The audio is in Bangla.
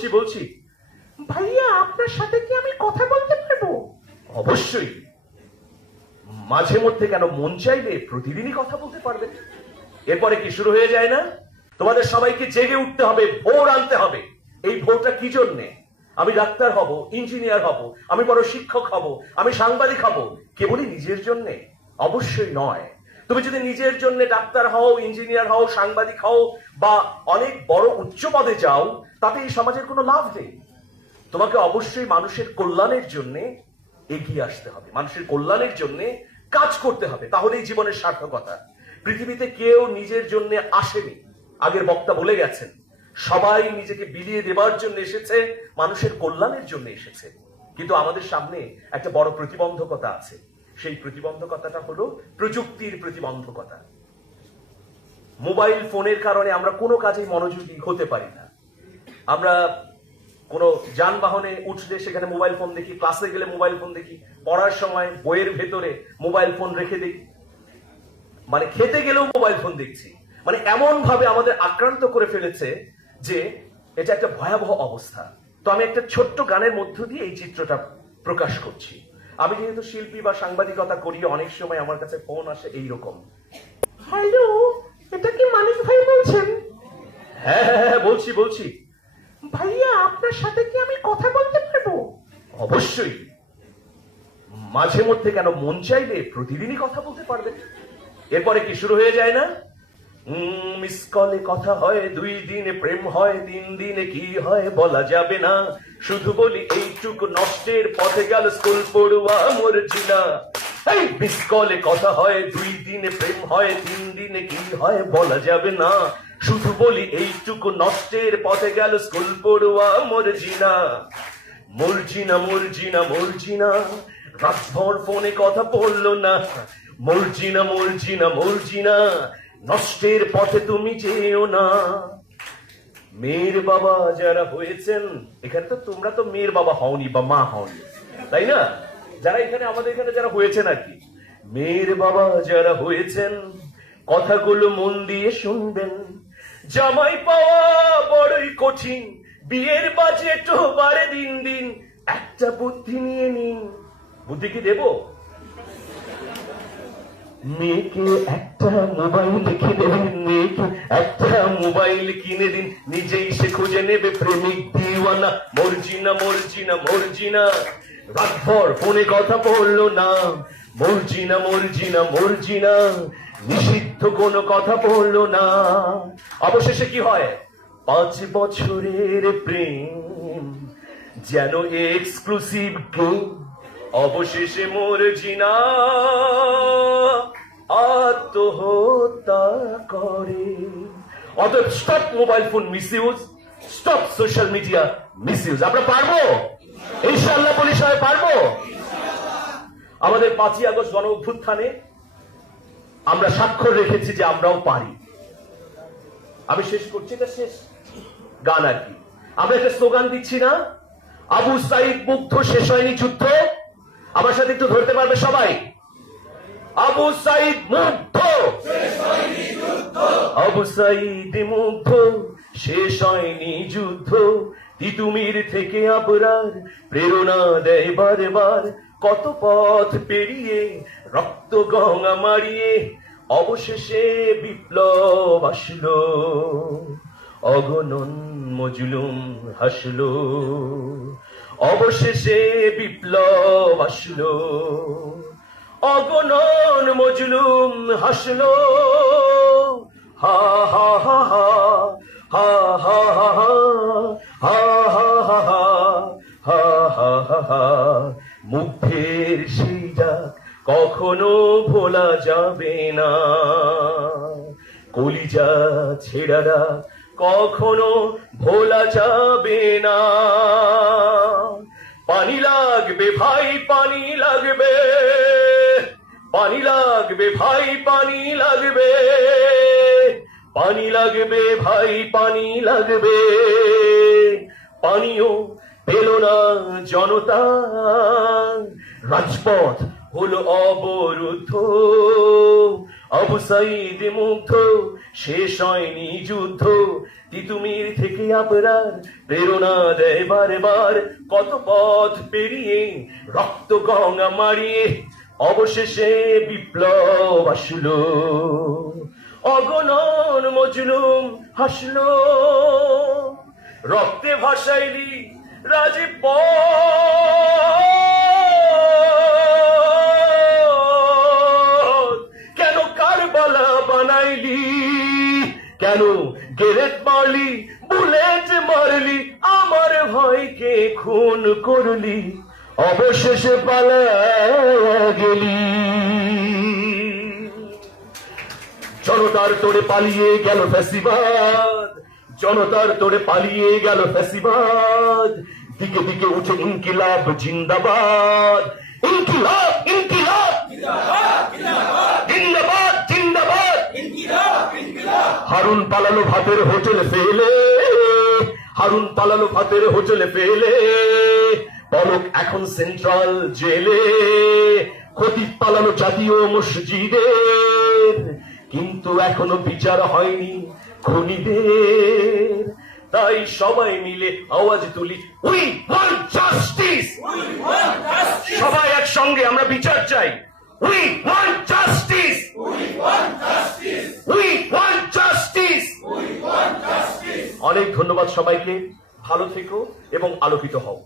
বলছি বলছি। ভাইয়া আপনার সাথে কি আমি কথা বলতে পারবো? অবশ্যই, মাঝে মধ্যে কেন, মন চাইলে প্রতিদিনই কথা বলতে পারবেন। এরপরে কি শুরু হয়ে যায় না? তোমাদের সবাইকে জেগে উঠতে হবে, ভোর আনতে হবে। এই ভোরটা কি জন্যে? আমি ডাক্তার হব, ইঞ্জিনিয়ার হব, আমি বড় শিক্ষক হব, আমি সাংবাদিক হব, কেবলই নিজের জন্যে? অবশ্যই নয়। তুমি যদি নিজের জন্য ডাক্তার হও, ইঞ্জিনিয়ার হও, সাংবাদিক হও বা অনেক বড় উচ্চ পদে যাও, তাতে এই সমাজের কোনো লাভ নেই। তোমাকে অবশ্যই মানুষের কল্যাণের জন্য এগিয়ে আসতে হবে, মানুষের কল্যাণের জন্য কাজ করতে হবে, তাহলেই জীবনের সার্থকতা। পৃথিবীতে কেউ নিজের জন্য আসেনি, আগের বক্তা বলে গেছেন। সবাই নিজেকে বিলিয়ে দেবার জন্য এসেছে, মানুষের কল্যাণের জন্য এসেছে। কিন্তু আমাদের সামনে একটা বড় প্রতিবন্ধকতা আছে। সেই প্রতিবন্ধকতাটা হলো প্রযুক্তির প্রতিবন্ধকতা। মোবাইল ফোনের কারণে আমরা কোনো কাজেই মনোযোগী হতে পারি না। আমরা কোনো যানবাহনে উঠলে সেখানে মোবাইল ফোন দেখি, ক্লাসে গেলে মোবাইল ফোন দেখি, পড়ার সময় বইয়ের ভেতরে মোবাইল ফোন রেখে দেখি, মানে খেতে গেলেও মোবাইল ফোন দেখছি। মানে এমন ভাবে আমাদের আক্রান্ত করে ফেলেছে যে এটা একটা ভয়াবহ অবস্থা। তো আমি একটা ছোট্ট গানের মধ্য দিয়ে এই চিত্রটা প্রকাশ করছি। আমি যেহেতু শিল্পী বা সাংবাদিকতা করি, অনেক সময় আমার কাছে ফোন আসে এইরকম। হ্যালো, এটা কি মানিক ভাই বলছেন? হ্যাঁ হ্যাঁ হ্যাঁ, বলছি বলছি। ভাইয়া আপনার সাথে কি আমি কথা বলতে পারবো? অবশ্যই, মাঝে মধ্যে কেন, মন চাইলে প্রতিদিনই কথা বলতে পারবেন। এরপরে কি শুরু হয়ে যায় না? মিস কলে কথা হয়, 2 দিনে প্রেম হয়, 3 দিনে কি হয় বলা যাবে না। শুধু বলি এইটুকু, নষ্টের পথে গেল স্কুল পড়ুয়া মর্জিনা। এই মিস কলে কথা হয়, 2 দিনে প্রেম হয়, 3 দিনে কি হয় বলা যাবে না। শুধু বলি এইটুকু, নষ্টের পথে গেল স্কুল পড়ুয়া মর্জিনা। মর্জিনা মর্জিনা মর্জিনা, রাতভর ফোনে কথা বললো না। মর্জিনা মর্জিনা মর্জিনা, নষ্টের পথে তুমি যেও না। মেয়ের বাবা যারা হয়েছেন, এখানে তো তোমরা তো মেয়ের বাবা হওনি বা মা হওনি, তাই না? যারা এখানে, আমাদের এখানে যারা হয়েছেন আর কি, মেয়ের বাবা যারা হয়েছেন, কথাগুলো মন দিয়ে শুনবেন। জামাই পাওয়া বড়ই কঠিন, বিয়ের বাজেটও বাড়ে দিন দিন। একটা বুদ্ধি নিয়ে নিন। বুদ্ধি কি দেব? মেয়েকে একটা মোবাইল কিনে দিন, মেয়েকে একটা মোবাইল কিনে দিন, নিজেই সে খুঁজে নেবে প্রেমিক দিওয়ানা। মর্জিনা মর্জিনা মর্জিনা, রাতভর ফোনে কথা বললো না। মর্জিনা মর্জিনা মর্জিনা, নিষিদ্ধ কোনো কথা বললো না। অবশেষে কি হয়? 5 বছরের প্রেম যেন এক্সক্লুসিভ গেম। অবশেষে মর্জিনা আত্মহত্যা করে। অতএব stop mobile phone misuse, stop social media misuse. আমরা পারবো ইনশাআল্লাহ, পুলিশ হয়ে পারবো। আমাদের 5ই আগস্ট গণ অভ্যুত্থানে আমরা স্বাক্ষর রেখেছি যে আমরাও পারি। আমি শেষ করছি, এটা শেষ গান আর কি। আমরা একটা স্লোগান দিচ্ছি না, আবু সাইদ মুগ্ধ, শেষ হয়নি যুদ্ধ। আমার সাথে একটু ধরতে পারবে সবাই? আবু সাইদ মুগ্ধ, আবু সাইদ মুগ্ধ, শেষ হয়নি যুদ্ধ। তিতুমির থেকে আবরার প্রেরণা দেয় বারবার। কত পথ পেরিয়ে, রক্ত গঙ্গা মারিয়ে, অবশেষে বিপ্লব আসলো। অগণন মজলুম হাসলো, অবশেষে বিপ্লব আসলো। অগণন মজলুম হাসলো। হা হা হা হা হা হা হা হা হা হা হা হা হা হা হা। মুগ্ধের সেই ডাক কখনো ভোলা যাবে না। কলিজা ছেড়ারা কখনো ভোলা যাবে না। পানি লাগবে ভাই, পানি লাগবে, পানি লাগবে ভাই, পানি লাগবে, পানি লাগবে ভাই, পানি লাগবে। পানিও পেল না জনতা, রাজপথ হলো অবরুদ্ধ। আবু সাইদ মুগ্ধ, শেষ হয়নি যুদ্ধ, তিতুমির থেকে আবরার প্রেরণা দেয় বারে বার, কত পথ পেরিয়ে রক্ত গঙ্গা মারিয়ে অবশেষে বিপ্লব আসলো, অগণন মজলুম হাসলো, রক্তে ভাসাইলি রাজপথ, কেন কারবালা বানাইলি, কেন গেরেত মারলি, বুলেট মারলি, আমার ভাইকে খুন করলি, অবশেষে পালায়া গেলি। জনতার তোড়ে পালিয়ে গেল ফ্যাসিবাদ, জনতার তোড়ে পালিয়ে গেল ফ্যাসিবাদ, দিকে দিকে উঠে ইনকিলাব জিন্দাবাদ, ইনকিলাব ইনকিলাব জিন্দাবাদ জিন্দাবাদ। হারুন পালালো ভাতের হোটেল ফেলে, হারুন পালালো ভাতের হোটেল ফেলে, পলক এখন সেন্ট্রাল জেলে, খতিব পালালো জাতীয় মসজিদের, কিন্তু এখনো বিচার হয়নি খুনিদের। তাই সবাই মিলে আওয়াজ তুলি, উই ওয়ান্ট জাস্টিস, সবাই একসঙ্গে আমরা বিচার চাই, we want justice, we want justice. অনেক ধন্যবাদ সবাইকে, ভালো থেকো এবং আলোকিত হও।